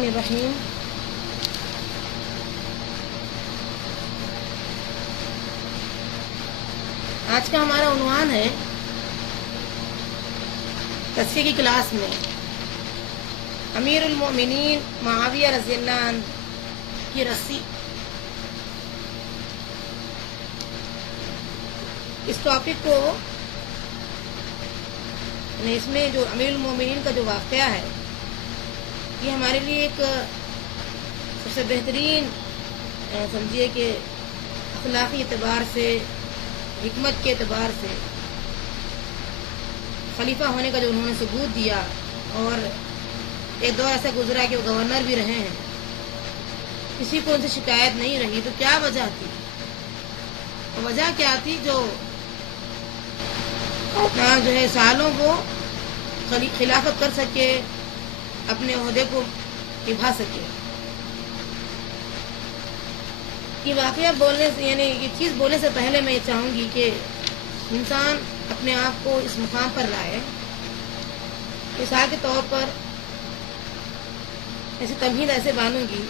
الرحمن الرحیم۔ آج کا ہمارا عنوان ہے تزکیے کی کلاس میں امیر المومنین معاویہ رضی اللہ عنہ کی رسی۔ اس ٹاپک کو اس میں جو امیر المومنین کا جو واقعہ ہے یہ ہمارے لیے ایک سب سے بہترین سمجھیے کہ اخلاقی اعتبار سے، حکمت کے اعتبار سے خلیفہ ہونے کا جو انہوں نے ثبوت دیا، اور ایک دور ایسا گزرا کہ وہ گورنر بھی رہے ہیں، کسی کو ان سے شکایت نہیں رہی، تو کیا وجہ تھی؟ وجہ کیا تھی جو جو ہے سالوں وہ خلافت کر سکے، اپنے عہدے کو نبھا سکے۔ یہ واقعہ بولنے سے، یعنی یہ چیز بولنے سے پہلے میں یہ چاہوں گی کہ انسان اپنے آپ کو اس مقام پر لائے۔ مثال کے طور پر ایسی تمہید ایسے بانوں گی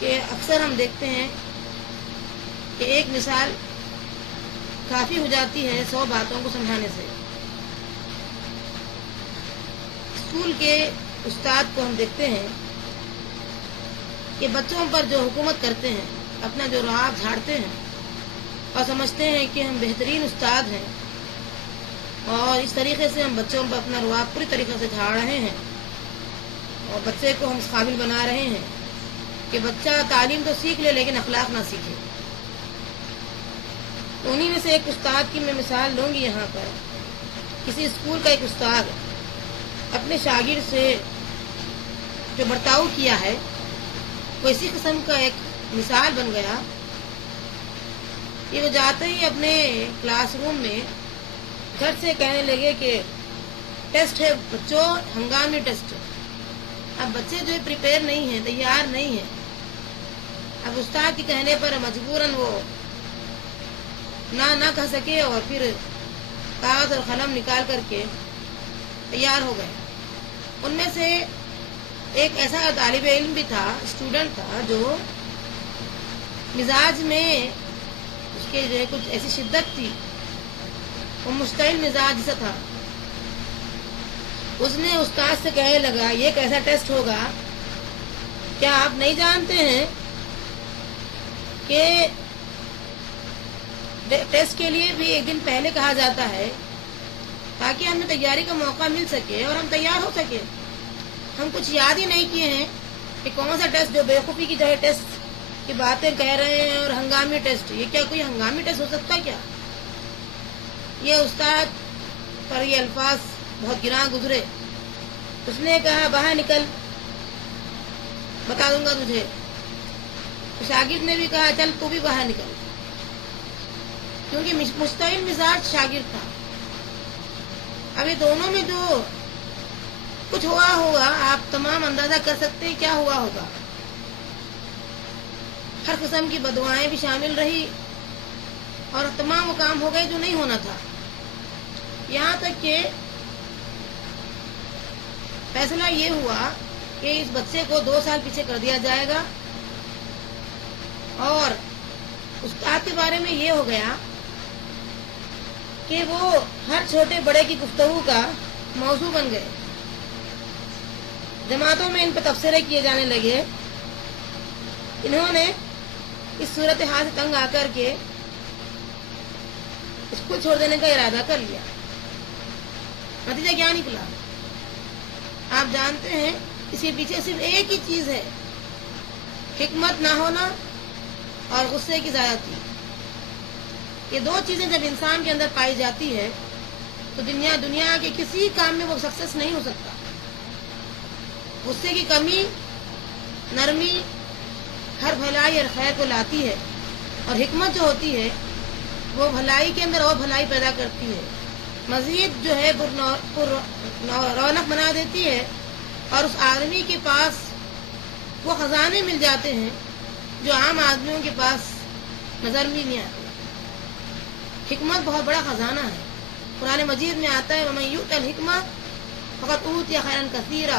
کہ اکثر ہم دیکھتے ہیں کہ ایک مثال کافی ہو جاتی ہے 100 باتوں کو سمجھانے سے۔ اسکول کے استاد کو ہم دیکھتے ہیں کہ بچوں پر جو حکومت کرتے ہیں، اپنا جو رعب جھاڑتے ہیں اور سمجھتے ہیں کہ ہم بہترین استاد ہیں، اور اس طریقے سے ہم بچوں پر اپنا رعب پوری طریقے سے جھاڑ رہے ہیں، اور بچے کو ہم اس قابل بنا رہے ہیں کہ بچہ تعلیم تو سیکھ لے لیکن اخلاق نہ سیکھے۔ انہی میں سے ایک استاد کی میں مثال لوں گی یہاں پر۔ کسی اسکول کا ایک استاد اپنے شاگرد سے جو برتاؤ کیا ہے وہ اسی قسم کا ایک مثال بن گیا کہ وہ جاتے ہی اپنے کلاس روم میں گھر سے کہنے لگے کہ ٹیسٹ ہے بچوں، ہنگامی ٹیسٹ۔ اب بچے جو پریپیئر نہیں ہیں، تیار نہیں ہیں، اب استاد کے کہنے پر مجبوراً وہ نہ کہہ سکے، اور پھر کاغذ اور قلم نکال کر کے تیار ہو گئے۔ ان میں سے ایک ایسا طالب علم بھی تھا، اسٹوڈنٹ تھا، جو مزاج میں اس کے جو ہے کچھ ایسی شدت تھی، وہ مشتعل مزاج سے تھا۔ اس نے استاد سے کہنے لگا یہ کیسا ٹیسٹ ہوگا؟ کیا آپ نہیں جانتے ہیں کہ ٹیسٹ کے لیے بھی ایک دن پہلے کہا جاتا ہے تاکہ ہمیں تیاری کا موقع مل سکے اور ہم تیار ہو سکے؟ ہم کچھ یاد ہی نہیں کیے ہیں کہ کون سا ٹیسٹ، جو بیوقوفی کی جو ہے ٹیسٹ کی باتیں کہہ رہے ہیں، اور ہنگامی ٹیسٹ، یہ کیا کوئی ہنگامی ٹیسٹ ہو سکتا ہے کیا؟ یہ استاد پر یہ الفاظ بہت گراں گزرے۔ اس نے کہا باہر نکل، بتا دوں گا تجھے۔ شاگرد نے بھی کہا چل تو بھی باہر نکل، کیونکہ مشتعل مزاج شاگرد تھا۔ اب یہ دونوں میں جو کچھ ہوا ہوگا آپ تمام اندازہ کر سکتے ہیں کیا ہوا ہوگا۔ ہر قسم کی بددعائیں بھی شامل رہی، اور تمام وہ کام ہو گئے جو نہیں ہونا تھا۔ یہاں تک کہ فیصلہ یہ ہوا کہ اس بچے کو 2 سال پیچھے کر دیا جائے گا، اور استاد کے بارے میں یہ ہو گیا کہ وہ ہر چھوٹے بڑے کی گفتگو کا موضوع بن گئے۔ جماعتوں میں ان پہ تبصرے کیے جانے لگے۔ انہوں نے اس صورتحال سے تنگ آ کر کے اسکول چھوڑ دینے کا ارادہ کر لیا۔ نتیجہ کیا نکلا آپ جانتے ہیں؟ اس کے پیچھے صرف ایک ہی چیز ہے، حکمت نہ ہونا اور غصے کی زیادتی۔ یہ 2 چیزیں جب انسان کے اندر پائی جاتی ہے تو دنیا کے کسی کام میں وہ سکسیس نہیں ہو سکتا۔ غصے کی کمی، نرمی ہر بھلائی اور خیر کو لاتی ہے، اور حکمت جو ہوتی ہے وہ بھلائی کے اندر اور بھلائی پیدا کرتی ہے، مزید جو ہے رونق بنا دیتی ہے، اور اس آدمی کے پاس وہ خزانے مل جاتے ہیں جو عام آدمیوں کے پاس نظر بھی نہیں آتے۔ حکمت بہت بڑا خزانہ ہے۔ قرآن مجید میں آتا ہے وَمَن یُؤْتَ الْحِکْمَةَ فَقَدْ أُوتِیَ خَیْرًا کَثِیرًا،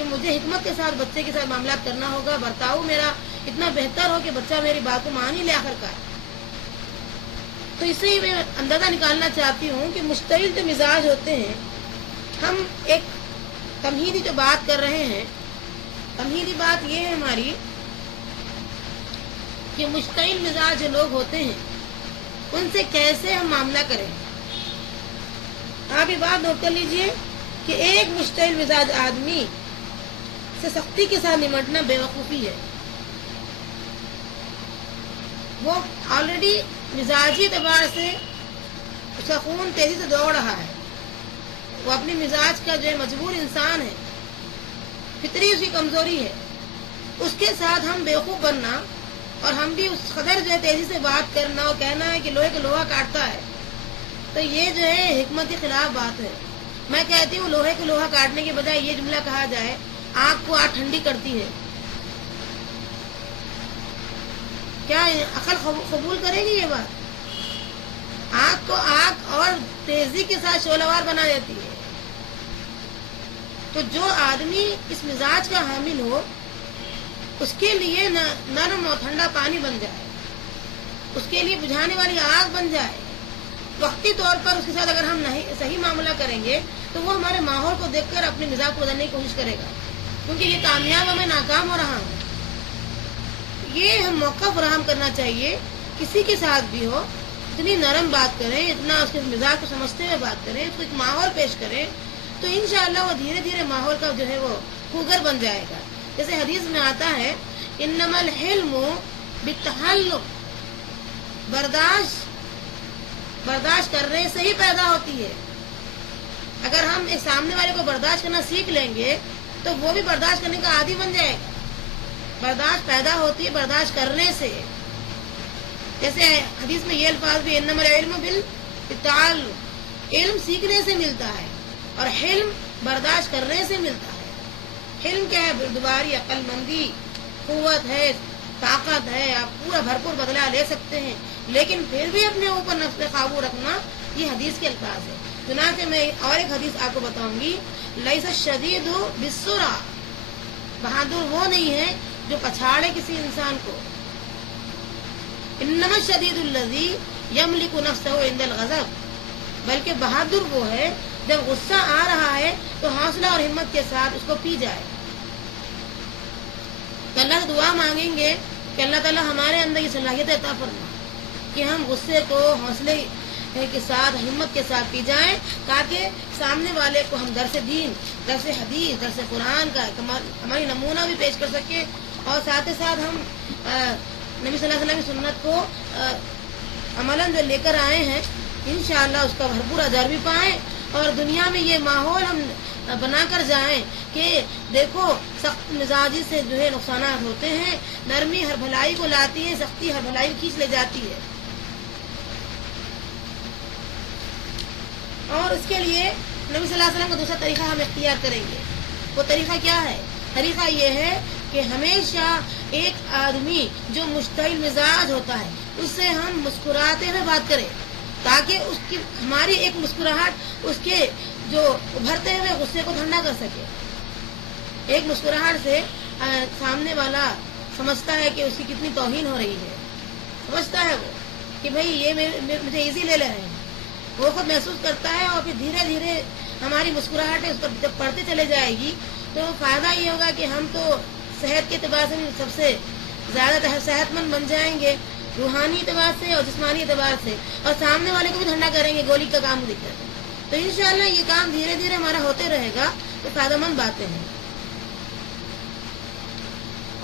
کہ مجھے حکمت کے ساتھ بچے کے ساتھ معاملات کرنا ہوگا، برتاؤ میرا اتنا بہتر ہو کہ بچہ میری بات کو مان ہی لے آخر کار۔ تو اس سے ہی میں اندازہ نکالنا چاہتی ہوں کہ مشتعل جو مزاج ہوتے ہیں، ہم ایک تمہیدی جو بات کر رہے ہیں، تمہیدی بات یہ ہے ہماری کہ مشتعل مزاج جو لوگ ہوتے ہیں ان سے کیسے ہم معاملہ کریں۔ آپ یہ بات نوٹ کر لیجئے کہ ایک مشتعل مزاج آدمی سے سختی کے ساتھ نمٹنا بے وقوفی ہے۔ وہ آلریڈی مزاجی اعتبار سے اس کا خون تیزی سے دوڑ رہا ہے، وہ اپنی مزاج کا جو ہے مجبور انسان ہے، فطری اس کی کمزوری ہے، اس کے ساتھ ہم بیوقوف بننا اور ہم بھی اس قدر جو ہے تیزی سے بات کرنا اور کہنا ہے کہ لوہے کو لوہا کاٹتا ہے، تو یہ جو ہے حکمت کے خلاف بات ہے۔ میں کہتی ہوں لوہے کو لوہا کاٹنے کے بجائے یہ جملہ کہا جائے آگ کو آگ ٹھنڈی کرتی ہے، کیا عقل قبول کرے گی یہ بات؟ آگ کو آگ اور تیزی کے ساتھ شعلہ بنا دیتی ہے۔ تو جو آدمی اس مزاج کا حامل ہو اس کے لیے نرم اور ٹھنڈا پانی بن جائے، اس کے لیے بجھانے والی آگ بن جائے، وقتی طور پر اس کے ساتھ اگر ہم نہیں صحیح معاملہ کریں گے تو وہ ہمارے ماحول کو دیکھ کر اپنے مزاج کو بدلنے کی کوشش کرے گا، کیونکہ یہ کامیاب ہمیں ناکام ہو رہا ہے۔ یہ ہم موقع فراہم کرنا چاہیے، کسی کے ساتھ بھی ہو اتنی نرم بات کریں، اتنا اس کے مزاج کو سمجھتے ہوئے بات کریں، اس کو ایک ماحول پیش کریں، تو انشاءاللہ وہ دھیرے دھیرے ماحول کا جو ہے وہ خوگر بن جائے گا۔ جیسے حدیث میں آتا ہے انما الحلم بالتحلم، برداشت کرنے سے ہی پیدا ہوتی ہے۔ اگر ہم ایک سامنے والے کو برداشت کرنا سیکھ لیں گے تو وہ بھی برداشت کرنے کا عادی بن جائے گا۔ برداشت پیدا ہوتی ہے برداشت کرنے سے۔ جیسے حدیث میں یہ الفاظ بھی انما العلم بالتعلم، علم سیکھنے سے ملتا ہے اور حلم برداشت کرنے سے ملتا ہے۔ حلم کیا ہے؟ بردباری، عقل مندی، قوت ہے، طاقت ہے، آپ پورا بھرپور بدلہ لے سکتے ہیں، لیکن پھر بھی اپنے اوپر نفس پہ قابو رکھنا، یہ حدیث کے الفاظ ہے۔ چنانچہ میں اور ایک حدیث آپ کو بتاؤں گی، لیس الشدید بالسرعہ، بہادر وہ نہیں ہے جو پچھاڑے کسی انسان کو، انما الشدید الذی یملک نفسہ عند الغضب، بلکہ بہادر وہ ہے جب غصہ آ رہا ہے تو حوصلہ اور ہمت کے ساتھ اس کو پی جائے۔ کہ اللہ سے دعا مانگیں گے کہ اللہ تعالیٰ ہمارے اندر یہ صلاحیت عطا فرما کہ ہم غصے کو حوصلے کے ساتھ ہمت کے ساتھ پی جائیں، تاکہ سامنے والے کو ہم درس دین، درس حدیث، درس قرآن کا ہماری نمونہ بھی پیش کر سکیں، اور ساتھ ہی ساتھ ہم نبی صلی اللہ علیہ وسلم کی سنت کو عملاً جو لے کر آئے ہیں انشاءاللہ اس کا بھرپور اجر بھی پائیں، اور دنیا میں یہ ماحول ہم بنا کر جائیں کہ دیکھو سخت مزاجی سے جو ہے نقصانات ہوتے ہیں، نرمی ہر بھلائی کو لاتی ہے، سختی ہر بھلائی کو کھینچ لے جاتی ہے۔ اور اس کے لیے نبی صلی اللہ علیہ وسلم کا دوسرا طریقہ ہم اختیار کریں گے۔ وہ طریقہ کیا ہے؟ طریقہ یہ ہے کہ ہمیشہ ایک آدمی جو مشتعل مزاج ہوتا ہے اس سے ہم مسکراتے ہوئے بات کریں، تاکہ اس کی ہماری ایک مسکراہٹ اس کے جو ابھرتے ہوئے غصے کو ٹھنڈا کر سکے۔ ایک مسکراہٹ سے سامنے والا سمجھتا ہے کہ اس کی کتنی توہین ہو رہی ہے، سمجھتا ہے وہ کہ بھئی یہ مجھے ایزی لے رہے ہیں، وہ خود محسوس کرتا ہے، اور پھر دھیرے دھیرے ہماری مسکراہٹ اس پر جب پڑھتے چلے جائے گی تو فائدہ یہ ہوگا کہ ہم تو صحت کے اعتبار سے سب سے زیادہ صحت مند بن جائیں گے، روحانی اعتبار سے اور جسمانی اعتبار سے، اور سامنے والے کو بھی ٹھنڈا کریں گے گولی کا کام دکھ کر۔ تو انشاءاللہ یہ کام دھیرے دھیرے ہمارا ہوتے رہے گا، تو فائدہ مند باتیں ہیں۔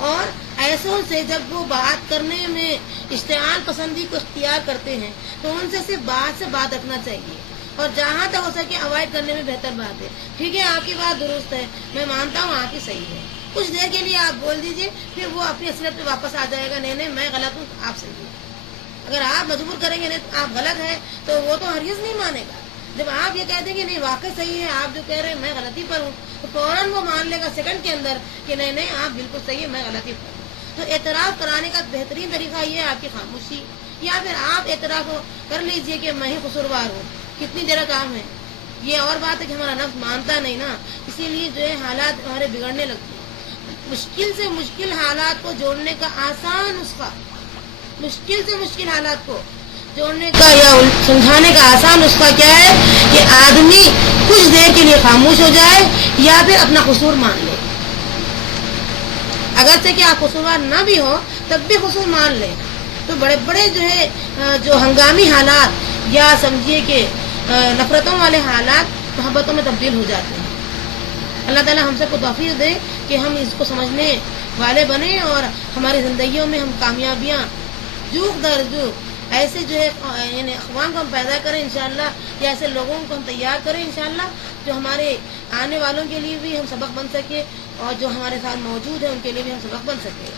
اور ایسوں سے جب وہ بات کرنے میں اشتعال پسندی کو اختیار کرتے ہیں تو ان سے صرف بات سے بات رکھنا چاہیے، اور جہاں تک ہو سکے اوائڈ کرنے میں بہتر بات ہے۔ ٹھیک ہے آپ کی بات درست ہے، میں مانتا ہوں آپ کی صحیح ہے، کچھ دیر کے لیے آپ بول دیجئے، پھر وہ اپنی اصلیت پہ واپس آ جائے گا، نہیں میں غلط ہوں آپ صحیح ہے۔ اگر آپ مجبور کریں گے نہیں آپ غلط ہے تو وہ تو ہرگز نہیں مانے گا۔ جب آپ یہ کہہ دیں گے نہیں واقعی صحیح ہے، آپ جو کہہ رہے ہیں میں غلطی پر ہوں، تو فوراً وہ مان لے گا سیکنڈ کے اندر کہ نہیں آپ بالکل صحیح ہے، میں غلطی پر ہوں۔ تو اعتراف کرانے کا بہترین طریقہ یہ ہے آپ کی خاموشی، یا پھر آپ اعتراف کر لیجئے کہ میں ہی قصوروار ہوں، کتنی دیر کا کام ہے، یہ اور بات ہے کہ ہمارا نفس مانتا نہیں نا، اسی لیے جو ہے حالات ہمارے بگڑنے لگتے ہیں۔ مشکل سے مشکل حالات کو جوڑنے کا آسان نسخہ، مشکل سے مشکل حالات کو جوڑنے کا یا سمجھانے کا آسان نسخہ کیا ہے کہ آدمی کچھ دیر کے لیے خاموش ہو جائے یا پھر اپنا قصور مان لے۔ اگرچہ کہ آپ قصوروار نہ بھی ہو تب بھی قصور مان لے، تو بڑے بڑے جو ہے جو ہنگامی حالات یا سمجھیے کہ نفرتوں والے حالات محبتوں میں تبدیل ہو جاتے ہیں۔ اللہ تعالیٰ ہم سب کو توفیق دے کہ ہم اس کو سمجھنے والے بنیں اور ہماری زندگیوں میں ہم کامیابیاں جوک در جوک ایسے جو ہے یعنی اقوام کو ہم پیدا کریں انشاءاللہ، یا ایسے لوگوں کو ہم تیار کریں انشاءاللہ جو ہمارے آنے والوں کے لیے بھی ہم سبق بن سکے، اور جو ہمارے ساتھ موجود ہیں ان کے لیے بھی ہم سبق بن سکے۔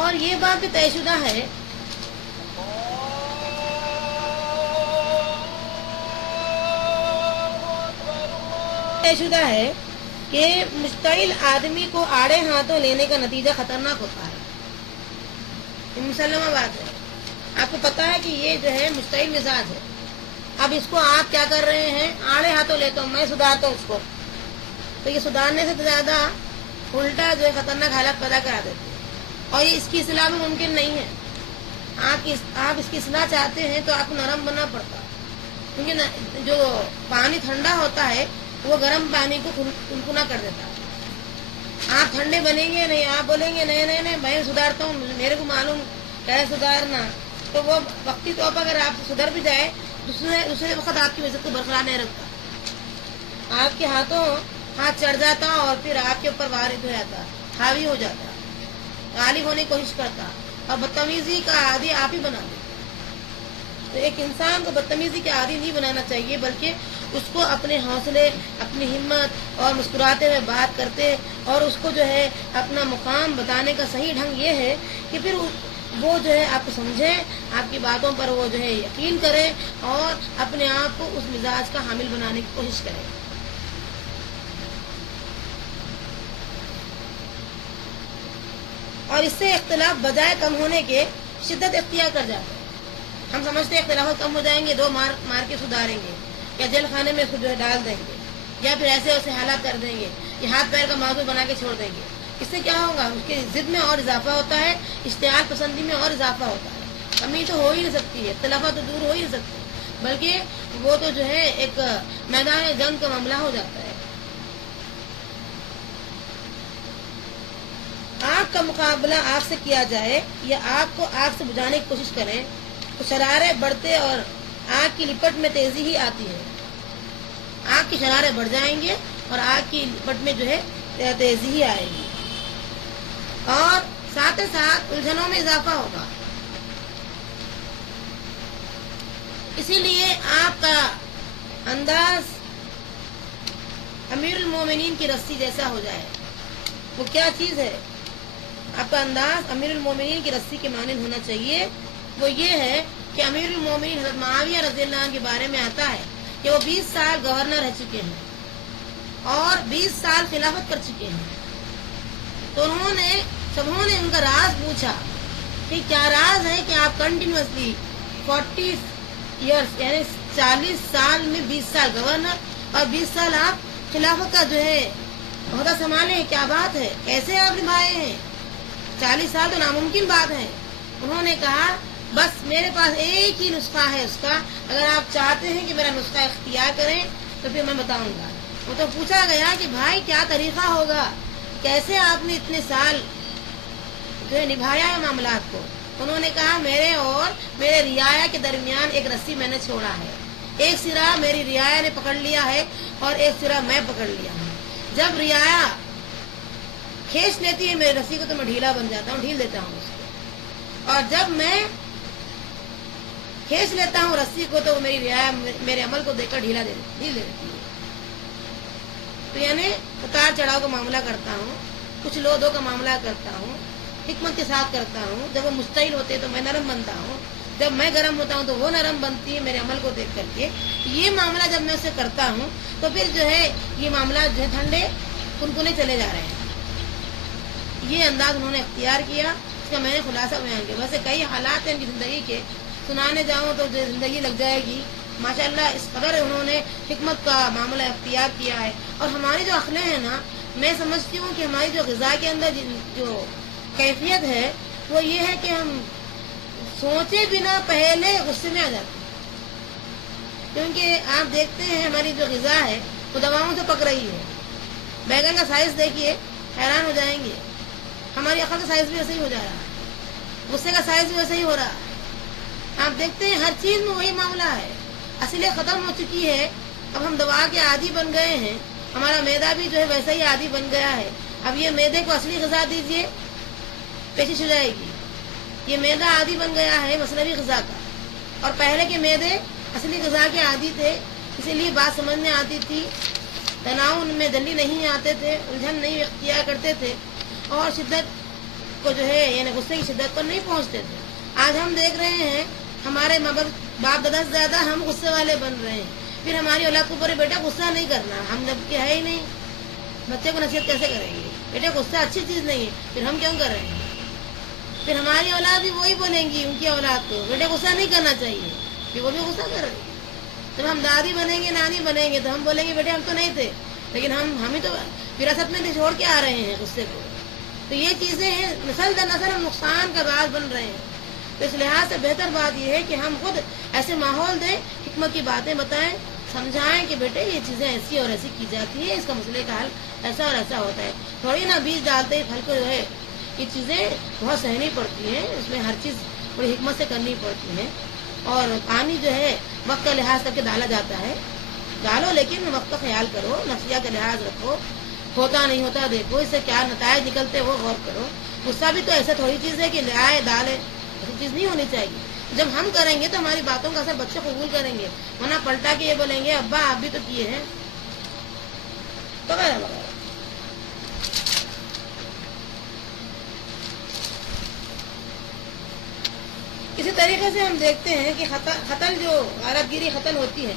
اور یہ بات بھی طے شدہ ہے کہ مشتعل آدمی کو آڑے ہاتھوں لینے کا نتیجہ خطرناک ہوتا ہے۔ یہ مسلمہ بات ہے، آپ کو پتا ہے کہ یہ جو ہے مشتعل مزاج ہے۔ اب اس کو آپ کیا کر رہے ہیں، آڑے ہاتھوں لیتا ہوں، میں سدھارتا ہوں اس کو، تو یہ سدھارنے سے زیادہ الٹا جو ہے خطرناک حالات پیدا کرا دیتے ہیں، اور یہ اس کی اصلاح میں ممکن نہیں ہے۔ آپ اس کی اصلاح چاہتے ہیں تو آپ کو نرم بننا پڑتا ہے، کیونکہ جو پانی ٹھنڈا ہوتا ہے وہ گرم پانی کو کنکنا کر دیتا ہے۔ آپ ٹھنڈے بنیں گے نہیں، آپ بولیں گے نہیں میں سدھارتا ہوں، میرے کو معلوم کیسے سدھارنا، تو وہ وقتی طور پر اگر آپ سدھر بھی جائے دوسرے وقت آپ کی عزت کو برقرار نہیں رکھتا، آپ کے ہاتھوں ہاتھ چڑھ جاتا اور پھر آپ کے اوپر وارد ہو جاتا، حاوی ہو جاتا، غالب ہونے کی کوشش کرتا اور بدتمیزی کا عادی آپ ہی بنا دیتا۔ تو ایک انسان کو بدتمیزی کے عادی نہیں بنانا چاہیے، بلکہ اس کو اپنے حوصلے، اپنی ہمت اور مسکراتے ہوئے بات کرتے اور اس کو جو ہے اپنا مقام بتانے کا صحیح ڈھنگ یہ ہے کہ پھر وہ جو ہے آپ کو سمجھے، آپ کی باتوں پر وہ جو ہے یقین کرے اور اپنے آپ کو اس مزاج کا حامل بنانے کی کوشش کرے۔ اور اس سے اختلاف بجائے کم ہونے کے شدت اختیار کر جاتے ہیں۔ ہم سمجھتے ہیں اختلافات کم ہو جائیں گے، دو مار کے سدھاریں گے، یا جیل خانے میں اس کو جو ہے ڈال دیں گے، یا پھر ایسے ویسے حالات کر دیں گے، یا ہاتھ پیر کا موضوع بنا کے چھوڑ دیں گے۔ اس سے کیا ہوگا، اس کی ضد میں اور اضافہ ہوتا ہے، اشتعال پسندی میں اور اضافہ ہوتا ہے۔ کمی تو ہو ہی نہیں سکتی ہے، اختلافات تو دور ہو ہی نہیں سکتے، بلکہ وہ تو جو ہے ایک میدان جنگ کا معاملہ ہو جاتا ہے۔ آگ کا مقابلہ آگ سے کیا جائے یا آگ کو آگ سے بجھانے کی کوشش کریں تو شرارے بڑھتے اور آگ کی لپٹ میں تیزی ہی آتی ہے۔ آگ کی شرارے بڑھ جائیں گے اور آگ کی لپٹ میں جو ہے تیزی ہی آئے گی، اور ساتھ ساتھ الجھنوں میں اضافہ ہوگا۔ اسی لیے آپ کا انداز امیر المومنین کی رسی جیسا ہو جائے۔ وہ کیا چیز ہے؟ آپ کا انداز امیر المومنین کی رسی کے مانند ہونا چاہیے۔ وہ یہ ہے کہ امیر المومنین حضرت معاویہ رضی اللہ عنہ کے بارے میں آتا ہے کہ وہ 20 سال گورنر رہ چکے ہیں اور 20 سال خلافت کر چکے ہیں۔ تو سبوں نے ان کا راز پوچھا کہ کیا راز ہے کہ آپ کنٹینیوسلی 40 ایئرس یعنی 40 سال میں 20 سال گورنر اور 20 سال آپ خلافت کا جو ہے عہدہ سنبھالے، کیا بات ہے، کیسے آپ نبھائے ہیں؟ 40 سال تو ناممکن بات ہے۔ انہوں نے کہا بس میرے پاس ایک ہی نسخہ ہے اس کا، اگر آپ چاہتے ہیں کہ میرا نسخہ اختیار کریں تو پھر میں بتاؤں گا۔ وہ تو پوچھا گیا کہ بھائی کیا طریقہ ہوگا، کیسے آپ نے اتنے سال جو ہے نبھایا ہے معاملات کو؟ انہوں نے کہا میرے اور میرے رعایا کے درمیان ایک رسی میں نے چھوڑا ہے، ایک سرا میری رعایا نے پکڑ لیا ہے اور ایک سرا میں پکڑ لیا ہوں۔ جب رعایا کھینچ لیتی ہے میری رسی کو تو میں ڈھیلا بن جاتا ہوں، ڈھیل دیتا ہوں اس کو، اور جب میں کھینچ لیتا ہوں رسی کو تو میری رعایا میرے عمل کو دیکھ کر ڈھیل دیتی ہے۔ تو یعنی اتار چڑھاؤ کا معاملہ کرتا ہوں، کچھ لو دو کا معاملہ کرتا ہوں، حکمت کے ساتھ کرتا ہوں۔ جب وہ مستعل ہوتے تو میں نرم بنتا ہوں، جب میں گرم ہوتا ہوں تو وہ نرم بنتی ہے میرے عمل کو دیکھ کر کے۔ یہ معاملہ جب میں اسے کرتا ہوں تو پھر جو ہے یہ معاملہ جو ہے ٹھنڈے کنکنے چلے جا رہے ہیں۔ یہ انداز انہوں نے اختیار کیا، اس کا میں نے خلاصہ بیان کیا۔ ویسے کئی حالات ہیں ان کی زندگی کے سنانے جاؤں تو زندگی لگ جائے گی. ماشاءاللہ اس قدر انہوں نے حکمت کا معاملہ اختیار کیا ہے. اور ہماری جو عقلیں ہیں نا، میں سمجھتی ہوں کہ ہماری جو غذا کے اندر جو کیفیت ہے وہ یہ ہے کہ ہم سوچے بنا پہلے غصے میں آ جاتے ہیں. کیونکہ آپ دیکھتے ہیں ہماری جو غذا ہے وہ دواؤں سے پک رہی ہے. بیگن کا سائز دیکھیے، حیران ہو جائیں گے. ہماری عقل کا سائز بھی ویسے ہی ہو جا رہا ہے، غصے کا سائز بھی ویسے ہی ہو رہا ہے. آپ دیکھتے ہیں ہر چیز میں وہی معاملہ ہے. اصلیت ختم ہو چکی ہے. اب ہم دوا کے عادی بن گئے ہیں. ہمارا معدہ بھی جو ہے ویسا ہی عادی بن گیا ہے. اب یہ معدے کو اصلی غذا دیجیے، پیچش ہو جائے گی. یہ معدہ عادی بن گیا ہے مصنوعی غذا کا. اور پہلے کے معدے اصلی غذا کے عادی تھے، اسی لیے بات سمجھ میں آتی تھی، تناؤ میں جلدی نہیں آتے تھے، الجھن نہیں اختیار کرتے تھے، اور شدت کو جو ہے یعنی غصے کی شدت پر نہیں پہنچتے تھے. آج ہم دیکھ رہے ہیں ہمارے باپ دادا سے زیادہ ہم غصے والے بن رہے ہیں. پھر ہماری اولاد کو بولے بیٹا غصہ نہیں کرنا، ہم جب کہ ہے ہی نہیں، بچے کو نصیحت کیسے کریں گے؟ بیٹا غصہ اچھی چیز نہیں ہے، پھر ہم کیوں کر رہے ہیں؟ پھر ہماری اولاد بھی وہی بولیں گی ان کی اولاد کو، بیٹا غصہ نہیں کرنا چاہیے، پھر وہ بھی غصہ کر رہے ہیں. جب ہم دادی بنیں گے، نانی بنیں گے، تو ہم بولیں گے بیٹے ہم تو نہیں تھے، لیکن ہم ہی تو وراثت میں چھوڑ کے آ رہے ہیں غصے کو. تو یہ چیزیں ہیں، نسل در نسل ہم نقصان کا باعث بن رہے ہیں. تو اس لحاظ سے بہتر بات یہ ہے کہ ہم خود ایسے ماحول دیں، حکمت کی باتیں بتائیں، سمجھائیں کہ بیٹے یہ چیزیں ایسی اور ایسی کی جاتی ہے، اس کا مسئلے کا حل ایسا اور ایسا ہوتا ہے. تھوڑی نا بیج ڈالتے ہی پھل کو جو ہے یہ چیزیں بہت سہنی پڑتی ہیں، اس میں ہر چیز بڑی حکمت سے کرنی پڑتی ہے. اور پانی جو ہے وقت کا لحاظ کر کے ڈالا جاتا ہے، ڈالو لیکن وقت کا خیال کرو، نفسیات کا لحاظ رکھو، ہوتا نہیں ہوتا دیکھو، اس سے کیا نتائج نکلتے وہ غور کرو. غصہ بھی تو ایسا تھوڑی چیز ہے کہ لائے ڈالے، ایسی چیز نہیں ہونی چاہیے. جب ہم کریں گے تو ہماری باتوں کا اثر بچے قبول کریں گے، ورنہ پلٹا کے یہ بولیں گے ابا آپ بھی تو کیے ہیں، وغیرہ وغیرہ. اسی طریقے سے ہم دیکھتے ہیں کہ قتل جو غارت گیری قتل ہوتی ہے،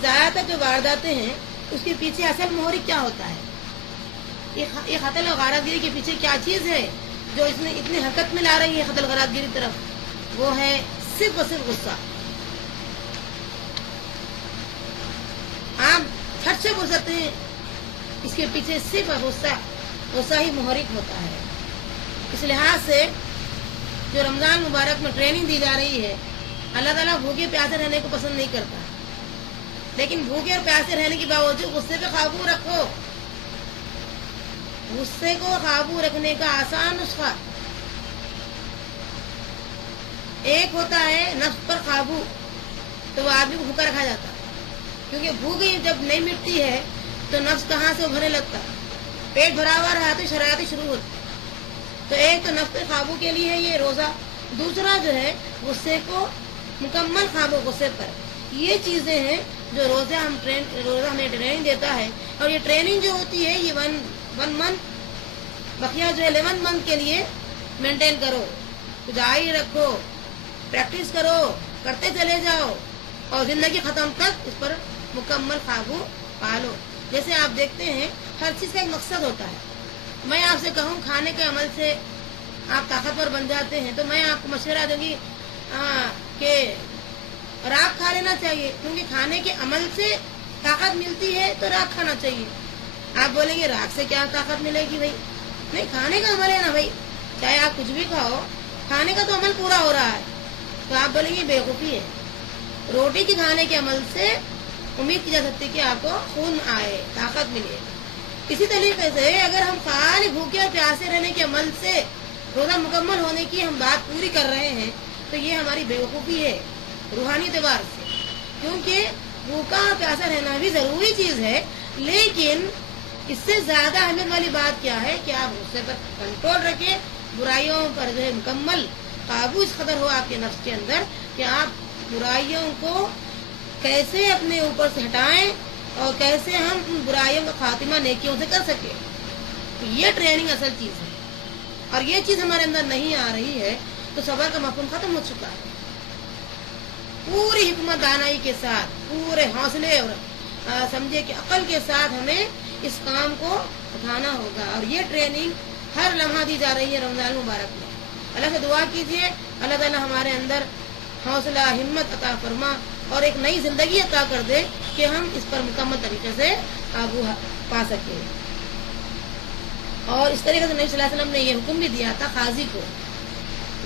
زیادہ تر جو وارداتیں ہیں اس کے پیچھے اصل محرک کیا ہوتا ہے؟ یہ قتل اور غارت گیری کے پیچھے کیا چیز ہے جو اس میں اتنی حرکت میں لا رہی ہے قتل غارت گیری طرف؟ وہ ہے صرف اور صرف غصہ. آپ چھٹ سے گزرتے ہیں، اس کے پیچھے صرف غصہ ہی محرک ہوتا ہے. اس لحاظ سے جو رمضان مبارک میں ٹریننگ دی جا رہی ہے، اللہ تعالیٰ بھوکے پیاسے رہنے کو پسند نہیں کرتا، لیکن بھوکے اور پیاسے رہنے کے باوجود غصے پہ قابو رکھو. غصے کو قابو رکھنے کا آسان نسخہ ایک ہوتا ہے نفس پر قابو، تو وہ آدمی کو بھوکا رکھا جاتا ہے، کیونکہ بھوک جب نہیں مٹتی ہے تو نفس کہاں سے ابھرنے لگتا ہے، پیٹ بھرا ہوا رہا تو شرارتیں شروع ہوتی. تو ایک تو نفس پر قابو کے لیے ہے یہ روزہ، دوسرا جو ہے غصے کو مکمل قابو غصے پر. یہ چیزیں ہیں جو روزہ ہمیں ٹریننگ دیتا ہے. اور یہ ٹریننگ جو ہوتی ہے یہ 1 منتھ بقیہ جو ہے 11 منتھ کے لیے مینٹین کرو، جاری رکھو، پریکٹس کرو، کرتے چلے جاؤ، اور زندگی ختم تک اس پر مکمل قابو پالو. جیسے آپ دیکھتے ہیں ہر چیز کا ایک مقصد ہوتا ہے. میں آپ سے کہوں کھانے کے عمل سے آپ طاقتور بن جاتے ہیں، تو میں آپ کو مشورہ دوں گی کہ راکھ کھا لینا چاہیے، کیونکہ کھانے کے عمل سے طاقت ملتی ہے تو راکھ کھانا چاہیے. آپ بولیں گے راکھ سے کیا طاقت ملے گی؟ بھائی نہیں، کھانے کا عمل ہے نا بھائی، چاہے آپ کچھ بھی کھاؤ، کھانے کا تو عمل پورا ہو رہا ہے. تو آپ بولیں گے بیوقوفی ہے. روٹی کے کھانے کے عمل سے امید کی جا سکتی کہ آپ کو خون آئے، طاقت ملے. اسی طریقے سے اگر ہم خالی بھوکے اور پیاسے رہنے کے عمل سے روزہ مکمل ہونے کی ہم بات پوری کر رہے ہیں تو یہ ہماری بیوقوفی ہے روحانی اعتبار سے. کیونکہ بھوکا اور پیاسا رہنا بھی ضروری چیز ہے، لیکن اس سے زیادہ اہمیت والی بات کیا ہے کہ آپ غصے پر کنٹرول رکھیں، برائیوں پر جو ہے مکمل قابو اس قدر ہو آپ کے نفس کے اندر کہ آپ برائیوں کو کیسے اپنے اوپر سے ہٹائیں اور کیسے ہم ان برائیوں کا خاتمہ نیکیوں سے کر سکیں. یہ ٹریننگ اصل چیز ہے، اور یہ چیز ہمارے اندر نہیں آ رہی ہے تو صبر کا مفہوم ختم ہو چکا ہے. پوری حکمت دانائی کے ساتھ، پورے حوصلے اور سمجھے کہ عقل کے ساتھ ہمیں اس کام کو اٹھانا ہوگا. اور یہ ٹریننگ ہر لمحہ دی جا رہی ہے رمضان مبارک میں. اللہ سے دعا کیجیے اللہ تعالیٰ ہمارے اندر حوصلہ ہمت عطا فرما اور ایک نئی زندگی عطا کر دے کہ ہم اس پر مکمل طریقے سے قابو پا سکیں. اور اس طریقے سے نبی صلی اللہ علیہ وسلم نے یہ حکم بھی دیا تھا قاضی کو،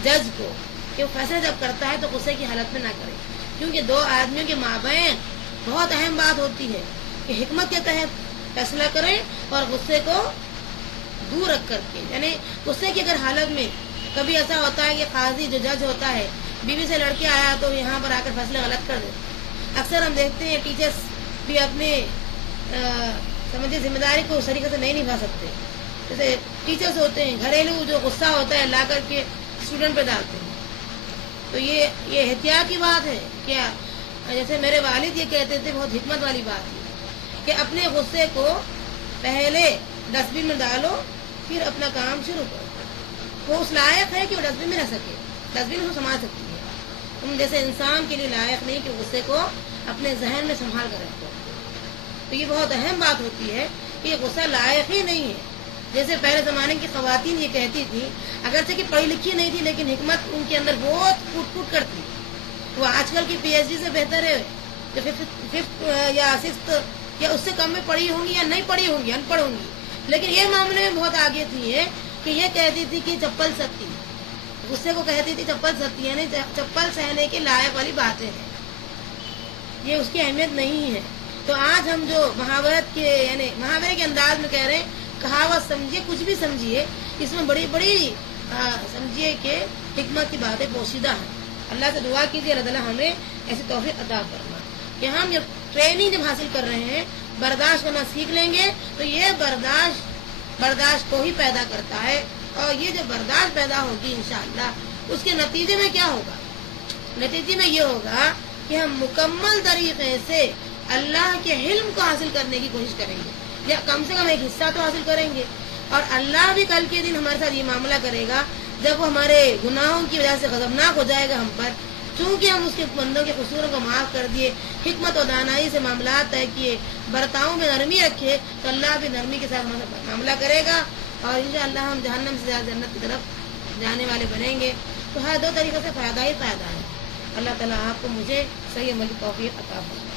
جج کو، کہ وہ فیصلہ جب کرتا ہے تو غصے کی حالت میں نہ کرے، کیونکہ دو آدمیوں کے مابین بہت اہم بات ہوتی ہے کہ حکمت کے تحت فیصلہ کریں اور غصے کو دور رکھ کر کے. یعنی غصے کی اگر حالت میں کبھی ایسا ہوتا ہے کہ قاضی جو جج ہوتا ہے بیوی سے لڑکے آیا تو یہاں پر آ کر فیصلہ غلط کر دے. اکثر ہم دیکھتے ہیں ٹیچرس بھی اپنے سمجھے ذمہ داری کو اس طریقے سے نہیں نبھا سکتے. جیسے ٹیچرس ہوتے ہیں گھریلو جو غصہ ہوتا ہے لا کر کے اسٹوڈنٹ پہ ڈالتے ہیں. تو یہ احتیاط کی بات ہے. کیا جیسے میرے والد یہ کہتے تھے، بہت حکمت والی بات ہے کہ اپنے غصے کو پہلے ڈسٹ بن میں ڈالو پھر اپنا کام شروع کرو. وہ اس لائق ہے کہ وہ ڈسٹ بن میں رہ سکے، ڈسٹ بن کو سنبھال سکتی ہے. تم جیسے انسان کے لیے لائق نہیں کہ غصے کو اپنے ذہن میں سنبھال کر رکھو. تو یہ بہت اہم بات ہوتی ہے کہ یہ غصہ لائق ہی نہیں ہے. جیسے پہلے زمانے کی خواتین یہ کہتی تھی، اگرچہ کہ پڑھی لکھی نہیں تھی لیکن حکمت ان کے اندر بہت پھوٹ پھوٹ کرتی. وہ آج کل کی پی ایچ ڈی سے بہتر ہے جو ففتھ یا سکس یا اس سے کم میں پڑھی ہوں گی یا نہیں پڑھی ہوں گی، ان پڑھ ہوں گی، لیکن یہ معاملے میں بہت آگے تھی ہے کہ یہ کہتی تھی کہ چپل سکتی، غصے کو کہتی تھی چپل سکتی، یعنی چپل سہنے کے لائق والی باتیں ہیں، یہ اس کی اہمیت نہیں ہے. تو آج ہم جو محاورت کے یعنی محاورے کے انداز میں کہہ رہے ہیں، کہاوت سمجھیے، کچھ بھی سمجھیے، اس میں بڑی بڑی سمجھیے کہ حکمت کی باتیں پوشیدہ ہیں. اللہ سے دعا کیجیے اللہ تعالیٰ ہمیں ایسی توفیق عطا فرما کہ ہم جب ٹریننگ جب حاصل کر رہے ہیں برداشت کرنا سیکھ لیں گے تو یہ برداشت کو ہی پیدا کرتا ہے. اور یہ جو برداشت پیدا ہوگی انشاءاللہ اس کے نتیجے میں کیا ہوگا؟ نتیجے میں یہ ہوگا کہ ہم مکمل طریقے سے اللہ کے علم کو حاصل کرنے کی کوشش کریں گے، یا کم سے کم ایک حصہ تو حاصل کریں گے. اور اللہ بھی کل کے دن ہمارے ساتھ یہ معاملہ کرے گا جب وہ ہمارے گناہوں کی وجہ سے غضبناک ہو جائے گا ہم پر، چونکہ ہم اس کے بندوں کے قصوروں کو معاف کر دیے، حکمت و دانائی سے معاملات طے کیے، برتاؤں میں نرمی رکھے، تو اللہ بھی نرمی کے ساتھ معاملہ کرے گا اور انشاءاللہ ہم جہنم سے زیادہ جنت کی طرف جانے والے بنیں گے. تو ہر دو طریقے سے فائدہ ہی فائدہ ہے. اللہ تعالیٰ آپ کو مجھے صحیح عمل کی توفیق عطا فرمائے.